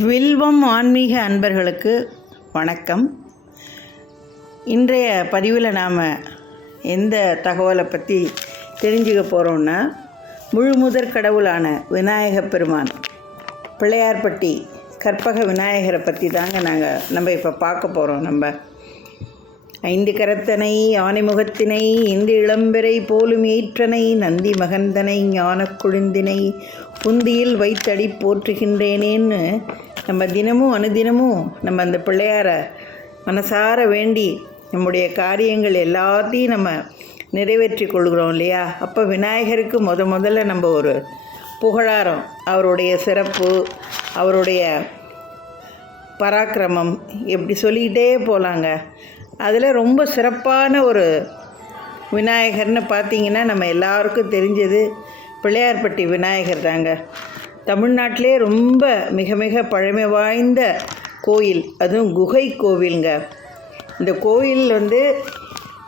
வில்வம் ஆன்மீக அன்பர்களுக்கு வணக்கம். இன்றைய பதிவில் நாம் எந்த தகவலை பற்றி தெரிஞ்சுக்க போகிறோன்னா முழு முதற் கடவுளான விநாயகப் பெருமான் பிள்ளையார்பட்டி கற்பக விநாயகரை பற்றி தாங்க நாங்கள் நம்ம இப்போ பார்க்க போகிறோம் நம்ம. ஐந்து கரத்தனை ஆனைமுகத்தினை இந்த இளம்பெறை போலும் ஈற்றனை நந்தி மகந்தனை ஞானக் கொழுந்தினை புந்தியில் வைத்தடி போற்றுகின்றேனேன்னு நம்ம தினமும் அனுதினமும் நம்ம அந்த பிள்ளையாரை மனசார வேண்டி நம்முடைய காரியங்கள் எல்லாத்தையும் நம்ம நிறைவேற்றி கொள்கிறோம் இல்லையா? அப்போ விநாயகருக்கு முத முதல்ல நம்ம ஒரு புகழாரம் அவருடைய சிறப்பு அவருடைய பராக்கிரமம் எப்படி சொல்லிக்கிட்டே போகலாங்க அதில் ரொம்ப சிறப்பான ஒரு விநாயகர்னு பார்த்தீங்கன்னா நம்ம எல்லாருக்கும் தெரிஞ்சது பிள்ளையார்பட்டி விநாயகர் தாங்க. தமிழ்நாட்டிலே ரொம்ப மிக மிக பழமை வாய்ந்த கோயில். அதுவும் குகை கோவிலுங்க. இந்த கோயில் வந்து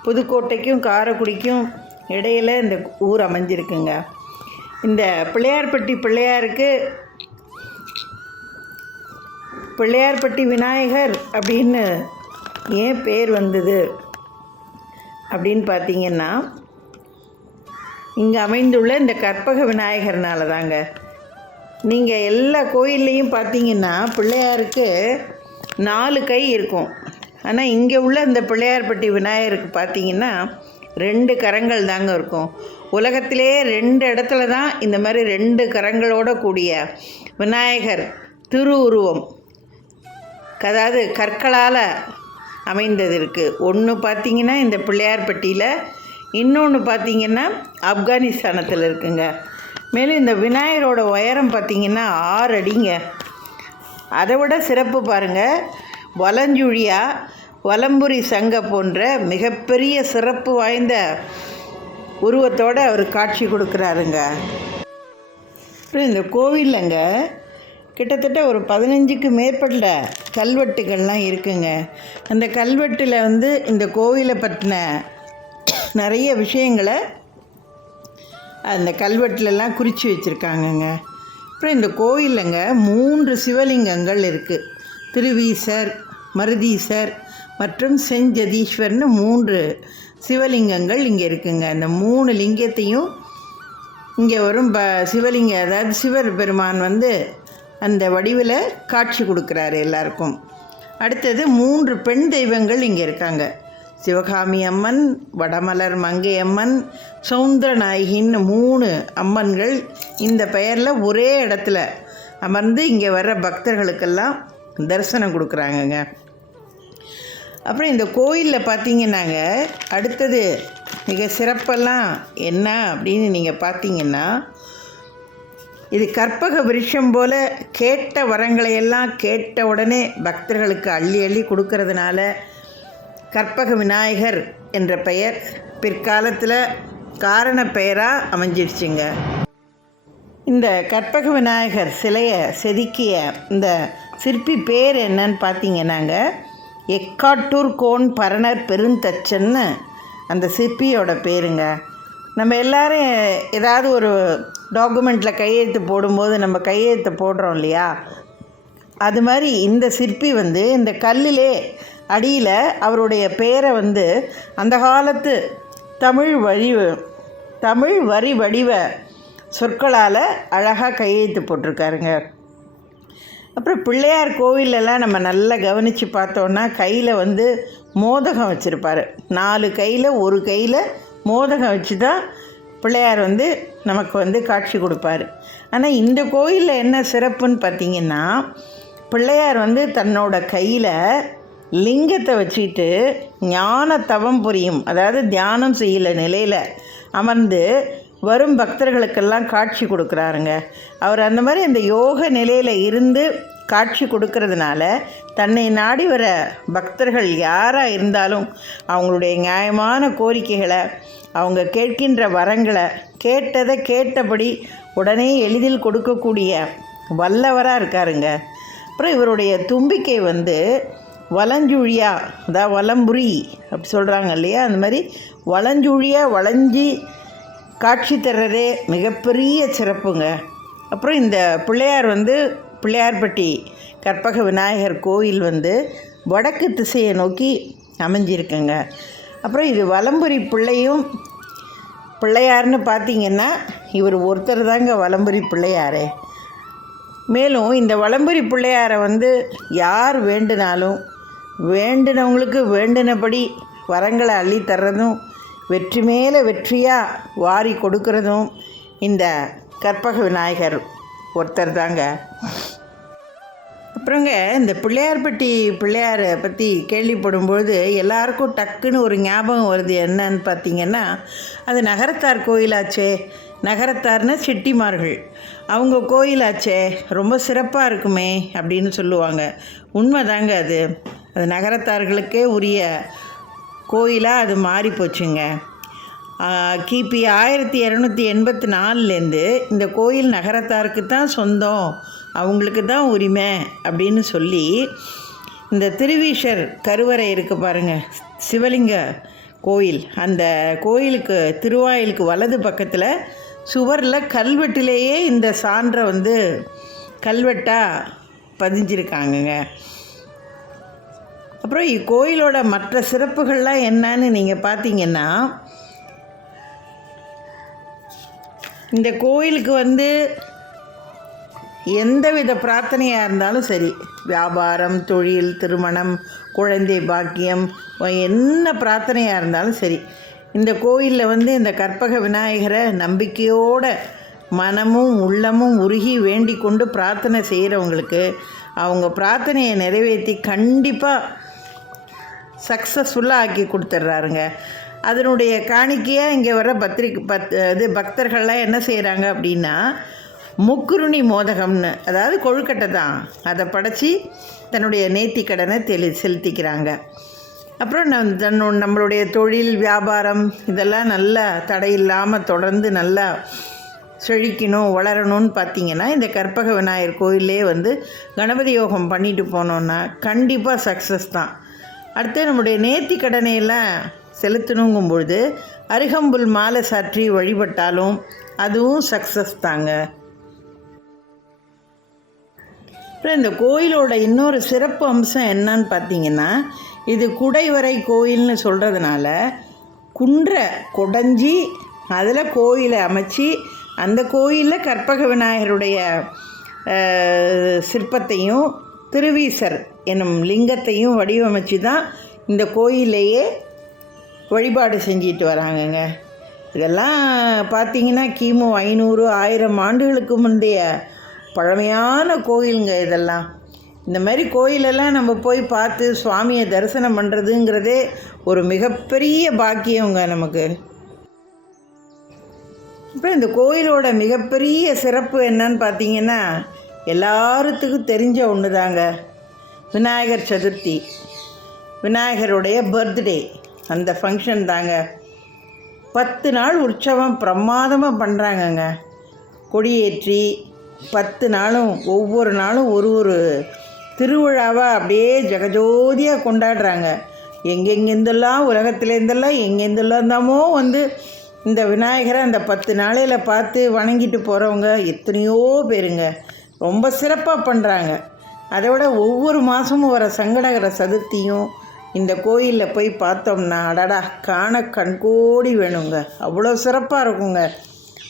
புதுக்கோட்டைக்கும் காரைக்குடிக்கும் இடையில் இந்த ஊர் அமைஞ்சிருக்குங்க. இந்த பிள்ளையார்பட்டி பிள்ளையாருக்கு பிள்ளையார்பட்டி விநாயகர் அப்படின்னு ஏன் பேர் வந்தது அப்படின்னு பார்த்தீங்கன்னா இங்கே அமைந்துள்ள இந்த கற்பக விநாயகர்னால தாங்க நீங்கள் எல்லா கோயில்லையும் பார்த்தீங்கன்னா பிள்ளையாருக்கு நாலு கை இருக்கும். ஆனால் இங்கே உள்ள இந்த பிள்ளையார்பட்டி விநாயகருக்கு பார்த்தீங்கன்னா ரெண்டு கரங்கள் தாங்க இருக்கும். உலகத்திலே ரெண்டு இடத்துல தான் இந்த மாதிரி ரெண்டு கரங்களோட கூடிய விநாயகர் திருவுருவம் அதாவது கற்களால் அமைந்தது இருக்குது ஒன்று பார்த்தீங்கன்னா இந்த பிள்ளையார்பட்டியில் இன்னொன்று பார்த்தீங்கன்னா ஆப்கானிஸ்தானத்தில் இருக்குங்க. மேலும் இந்த விநாயகரோட உயரம் பார்த்தீங்கன்னா ஆறு அடிங்க. அதை விட சிறப்பு பாருங்கள் வலஞ்சுழியா வலம்புரி சங்க போன்ற மிகப்பெரிய சிறப்பு வாய்ந்த உருவத்தோடு அவர் காட்சி கொடுக்குறாருங்க. அப்புறம் இந்த கோவிலில்ங்க கிட்டத்தட்ட ஒரு பதினஞ்சுக்கு மேற்பட்ட கல்வெட்டுகள்லாம் இருக்குங்க. அந்த கல்வெட்டில் வந்து இந்த கோவிலை பற்றின நிறைய விஷயங்களை அந்த கல்வெட்டிலலாம் குறித்து வச்சுருக்காங்கங்க. அப்புறம் இந்த கோயிலுங்க மூன்று சிவலிங்கங்கள் இருக்குது திருவீசர் மருதீசர் மற்றும் செஞ்சதீஸ்வர்னு மூன்று சிவலிங்கங்கள் இங்கே இருக்குங்க. அந்த மூணு லிங்கத்தையும் இங்கே வரும் ப சிவலிங்க அதாவது சிவர் பெருமான் வந்து அந்த வடிவில் காட்சி கொடுக்குறாரு எல்லாருக்கும். அடுத்தது மூன்று பெண் தெய்வங்கள் இங்கே இருக்காங்க. சிவகாமி அம்மன் வடமலர் மங்கை அம்மன் சவுந்தரநாயகின்னு மூணு அம்மன்கள் இந்த பெயரில் ஒரே இடத்துல அமர்ந்து இங்கே வர்ற பக்தர்களுக்கெல்லாம் தரிசனம் கொடுக்குறாங்கங்க. அப்புறம் இந்த கோயிலில் பார்த்தீங்கன்னாங்க அடுத்தது மிக சிறப்பெல்லாம் என்ன அப்படின்னு நீங்கள் பார்த்தீங்கன்னா இது கற்பக விருஷம் போல் கேட்ட வரங்களையெல்லாம் கேட்ட உடனே பக்தர்களுக்கு அள்ளி அள்ளி கொடுக்கறதுனால கற்பக விநாயகர் என்ற பெயர் பிற்காலத்தில் காரண பெயராக அமைஞ்சிடுச்சுங்க. இந்த கற்பக விநாயகர் சிலையை செதுக்கிய இந்த சிற்பி பேர் என்னன்னு பார்த்தீங்கன்னாங்க எக்காட்டூர் கோன் பரணர் பெருந்தச்சன்னு அந்த சிற்பியோட பேருங்க. நம்ம எல்லோரும் ஏதாவது ஒரு டாக்குமெண்ட்டில் கையெழுத்து போடும்போது நம்ம கையெழுத்து போடுறோம் இல்லையா? அது மாதிரி இந்த சிற்பி வந்து இந்த கல்லிலே அடியில் அவருடைய பெயரை வந்து அந்த காலத்து தமிழ் வழி தமிழ் வரி வடிவ சொற்களால் அழகாக கையெழுத்து போட்டிருக்காருங்க. அப்புறம் பிள்ளையார் கோவிலெல்லாம் நம்ம நல்லா கவனித்து பார்த்தோன்னா கையில் வந்து மோதகம் வச்சுருப்பார். நாலு கையில் ஒரு கையில் மோதகம் வச்சு தான் பிள்ளையார் வந்து நமக்கு வந்து காட்சி கொடுப்பார். ஆனால் இந்த கோயிலில் என்ன சிறப்புன்னு பார்த்தீங்கன்னா பிள்ளையார் வந்து தன்னோட கையில் லிங்கத்தை வச்சுக்கிட்டு ஞான தவம் புரியும். அதாவது தியானம் செய்யல நிலையில் அமர்ந்து வரும் பக்தர்களுக்கெல்லாம் காட்சி கொடுக்குறாருங்க. அவர் அந்த மாதிரி அந்த யோக நிலையில் இருந்து காட்சி கொடுக்கறதுனால தன்னை நாடி வர பக்தர்கள் யாராக இருந்தாலும் அவங்களுடைய நியாயமான கோரிக்கைகளை அவங்க கேட்கின்ற வரங்களை கேட்டதை கேட்டபடி உடனே எளிதில் கொடுக்கக்கூடிய வல்லவராக இருக்காருங்க. அப்புறம் இவருடைய தும்பிக்கை வந்து வலஞ்சுழியா அதாவது வலம்புரி அப்படி சொல்கிறாங்க இல்லையா? அந்த மாதிரி வலஞ்சுழியா வளைஞ்சி காட்சி தர்றதே மிகப்பெரிய சிறப்புங்க. அப்புறம் இந்த பிள்ளையார் வந்து பிள்ளையார்பட்டி கற்பக விநாயகர் கோயில் வந்து வடக்கு திசையை நோக்கி அமைஞ்சிருக்குங்க. அப்புறம் இது வலம்புரி பிள்ளையும் பிள்ளையார்னு பார்த்தீங்கன்னா இவர் ஒருத்தர் தாங்க வலம்புரி பிள்ளையாரே. மேலும் இந்த வலம்புரி பிள்ளையாரை வந்து யார் வேண்டுனாலும் வேண்டினவங்களுக்கு வேண்டினபடி வரங்களை அள்ளி தர்றதும் வெற்றி மேலே வெற்றியாக வாரி கொடுக்கறதும் இந்த கற்பக விநாயகர் ஒருத்தர் தாங்க. அப்புறங்க இந்த பிள்ளையார்பட்டி பிள்ளையாரை பற்றி கேள்விப்படும்பொழுது எல்லாருக்கும் டக்குன்னு ஒரு ஞாபகம் வருது என்னன்னு பார்த்தீங்கன்னா அது நகரத்தார் கோயிலாச்சே நகரத்தார்னா செட்டிமார்கள். அவங்க கோயிலாச்சே ரொம்ப சிறப்பாக இருக்குமே அப்படின்னு சொல்லுவாங்க. உண்மைதாங்க அது. அது நகரத்தார்களுக்கே உரிய கோயிலாக அது மாறி போச்சுங்க. கிபி ஆயிரத்தி இரநூத்தி எண்பத்தி நாலுலேருந்து இந்த கோயில் நகரத்தாருக்கு தான் சொந்தம் அவங்களுக்கு தான் உரிமை அப்படின்னு சொல்லி இந்த திருவீஷர் கருவறை இருக்கு பாருங்க சிவலிங்க கோயில். அந்த கோயிலுக்கு திருவாயிலுக்கு வலது பக்கத்தில் சுவரில் கல்வெட்டிலேயே இந்த சான்றை வந்து கல்வெட்டாக பதிஞ்சிருக்காங்கங்க. அப்புறம் இக்கோயிலோட மற்ற சிறப்புகள்லாம் என்னன்னு நீங்கள் பார்த்தீங்கன்னா இந்த கோயிலுக்கு வந்து எந்தவித பிரார்த்தனையாக இருந்தாலும் சரி வியாபாரம் தொழில் திருமணம் குழந்தை பாக்கியம் என்ன பிரார்த்தனையாக இருந்தாலும் சரி இந்த கோயிலில் வந்து இந்த கற்பக விநாயகரை நம்பிக்கையோட மனமும் உள்ளமும் உருகி வேண்டிக் கொண்டு பிரார்த்தனை செய்கிறவங்களுக்கு அவங்க பிரார்த்தனையை நிறைவேற்றி கண்டிப்பாக சக்ஸஸ்ஃபுல்லாக ஆக்கி கொடுத்துட்றாருங்க அதனுடைய காணிக்கையாக இங்கே வர பத்திரிக் பத் இது பக்தர்கள்லாம் என்ன செய்கிறாங்க அப்படின்னா முக்குருணி மோதகம்னு அதாவது கொழுக்கட்டை தான். அதை படைச்சி தன்னுடைய நேர்த்தி கடனை தெளி செலுத்திக்கிறாங்க. அப்புறம் நம் தன்னு நம்மளுடைய தொழில் வியாபாரம் இதெல்லாம் நல்லா தடையில்லாமல் தொடர்ந்து நல்லா செழிக்கணும் வளரணும்னு பார்த்தீங்கன்னா இந்த கற்பக விநாயகர் கோயிலே வந்து கணபதி யோகம் பண்ணிட்டு போனோன்னா கண்டிப்பாக சக்ஸஸ் தான். அடுத்து நம்முடைய நேர்த்தி கடனையெல்லாம் செலுத்தணுங்கும் பொழுது அருகம்புல் மாலை சாற்றி வழிபட்டாலும் அதுவும் சக்ஸஸ் தாங்க. அப்புறம் இந்த கோயிலோட இன்னொரு சிறப்பு அம்சம் என்னன்னு பார்த்தீங்கன்னா இது குடைவரை கோயில்னு சொல்கிறதுனால குன்றை குடைஞ்சி அதில் கோயிலை அமைச்சு அந்த கோயிலில் கற்பக விநாயகருடைய சிற்பத்தையும் திருவீசர் எனும் லிங்கத்தையும் வடிவமைச்சு தான் இந்த கோயிலையே வழிபாடு செஞ்சிட்டு வராங்கங்க. இதெல்லாம் பார்த்தீங்கன்னா கிமு ஐநூறு ஆயிரம் ஆண்டுகளுக்கு முந்தைய பழமையான கோயிலுங்க இதெல்லாம். இந்த மாதிரி கோயிலெல்லாம் நம்ம போய் பார்த்து சுவாமியை தரிசனம் பண்ணுறதுங்கிறதே ஒரு மிகப்பெரிய பாக்கியங்க நமக்கு. அப்புறம் இந்த கோயிலோட மிகப்பெரிய சிறப்பு என்னன்னு பார்த்தீங்கன்னா எல்லாத்துக்கும் தெரிஞ்ச ஒன்று தாங்க விநாயகர் சதுர்த்தி. விநாயகருடைய பர்த்டே அந்த ஃபங்க்ஷன் தாங்க. பத்து நாள் உற்சவம் பிரமாதமாக பண்ணுறாங்கங்க கொடியேற்றி பத்து நாளும் ஒவ்வொரு நாளும் ஒரு ஒரு திருவிழாவாக அப்படியே ஜெகஜோதியாக கொண்டாடுறாங்க. எங்கெங்கேருந்தெல்லாம் உலகத்துலேருந்தெல்லாம் எங்கேருந்துலாம் தாமோ வந்து இந்த விநாயகரை அந்த பத்து நாளையில் பார்த்து வணங்கிட்டு போகிறவங்க எத்தனையோ பேருங்க. ரொம்ப சிறப்பாக பண்ணுறாங்க அதை விட ஒவ்வொரு மாதமும் வர சங்கடகர சதுர்த்தியும் இந்த கோயிலில் போய் பார்த்தோம்னா அடடா காண கண்கோடி வேணுங்க. அவ்வளோ சிறப்பாக இருக்குங்க.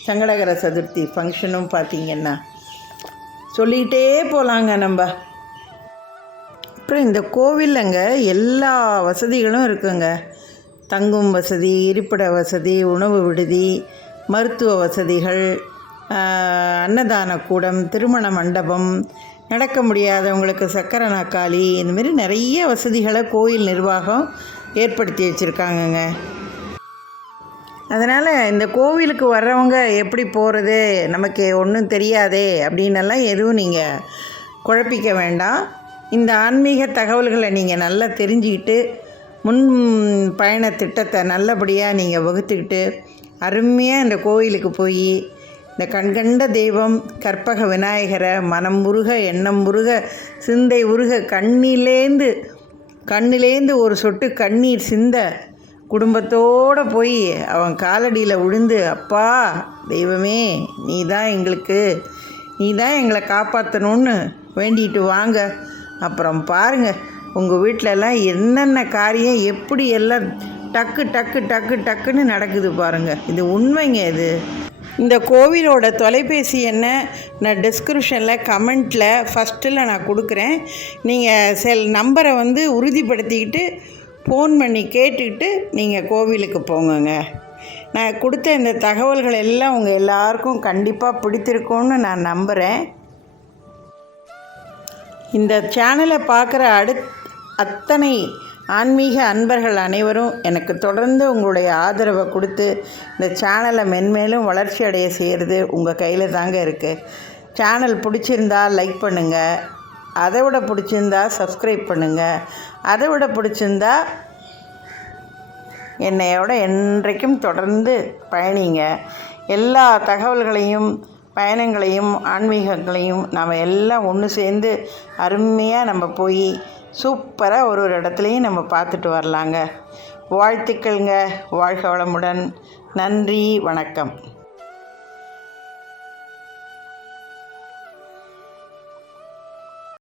சங்கடகர சதுர்த்தி ஃபங்க்ஷனும் பார்த்தீங்கன்னா. சொல்லிக்கிட்டே போகலாங்க நம்ம. அப்புறம் இந்த கோவில்லங்க எல்லா வசதிகளும் இருக்குங்க. தங்கும் வசதி இருப்பிட வசதி உணவு விடுதி மருத்துவ வசதிகள் அன்னதான கூடம் திருமண மண்டபம் நடக்க முடியாதவங்களுக்கு சக்கரை நாக்காளி இந்த மாதிரி நிறைய வசதிகளை கோயில் நிர்வாகம் ஏற்படுத்தி வச்சுருக்காங்கங்க. அதனால் இந்த கோவிலுக்கு வர்றவங்க எப்படி போகிறது நமக்கு ஒன்றும் தெரியாதே அப்படின்னெல்லாம் எதுவும் நீங்கள் குழப்பிக்க வேண்டாம். இந்த ஆன்மீக தகவல்களை நீங்கள் நல்லா தெரிஞ்சுக்கிட்டு முன் பயண திட்டத்தை நல்லபடியாக நீங்கள் வகுத்துக்கிட்டு அருமையாக இந்த கோயிலுக்கு போய் இந்த கண்கண்ட தெய்வம் கற்பக விநாயகரை மனம் முருக எண்ணம் முருக சிந்தை உருக கண்ணிலேந்து கண்ணிலேந்து ஒரு சொட்டு கண்ணீர் சிந்த குடும்பத்தோடு போய் அவன் காலடியில் விழுந்து அப்பா தெய்வமே நீ தான் எங்களுக்கு நீ தான் எங்களை காப்பாற்றணும்னு வேண்டிட்டு வாங்க. அப்புறம் பாருங்கள் உங்கள் வீட்டிலலாம் என்னென்ன காரியம் எப்படி எல்லாம் டக்கு டக்கு டக்கு டக்குன்னு நடக்குது பாருங்கள் இது உண்மைங்க இது. இந்த கோவிலோட தொலைபேசி என்ன நான் டிஸ்கிரிப்ஷனில் கமெண்ட்டில் ஃபஸ்ட்டில் நான் கொடுக்குறேன். நீங்கள் செல் நம்பரை வந்து உறுதிப்படுத்திக்கிட்டு ஃபோன் பண்ணி கேட்டுக்கிட்டு நீங்கள் கோவிலுக்கு போங்கங்க. நான் கொடுத்த இந்த தகவல்கள் எல்லாம் உங்கள் எல்லாருக்கும் கண்டிப்பாக பிடித்திருக்கும்னு நான் நம்புகிறேன் இந்த சேனலை பார்க்குற அடுத் அத்தனை ஆன்மீக அன்பர்கள் அனைவரும் எனக்கு தொடர்ந்து உங்களுடைய ஆதரவை கொடுத்து இந்த சேனலை மென்மேலும் வளர்ச்சி அடைய செய்கிறது உங்கள் கையில் தாங்க இருக்குது சேனல் பிடிச்சிருந்தா லைக் பண்ணுங்கள் அதை விட பிடிச்சிருந்தா சப்ஸ்கிரைப் பண்ணுங்கள் அதை விட பிடிச்சிருந்தா என்னையோட என்றைக்கும் தொடர்ந்து பயணிங்க. எல்லா தகவல்களையும் பயணங்களையும் ஆன்மீகங்களையும் நாம் எல்லாம் ஒன்று சேர்ந்து அருமையாக நம்ம போய் சூப்பராக ஒரு ஒரு இடத்துலையும் நம்ம பார்த்துட்டு வரலாங்க. வாழ்த்துக்கள்ங்க. வாழ்க வளமுடன். நன்றி. வணக்கம்.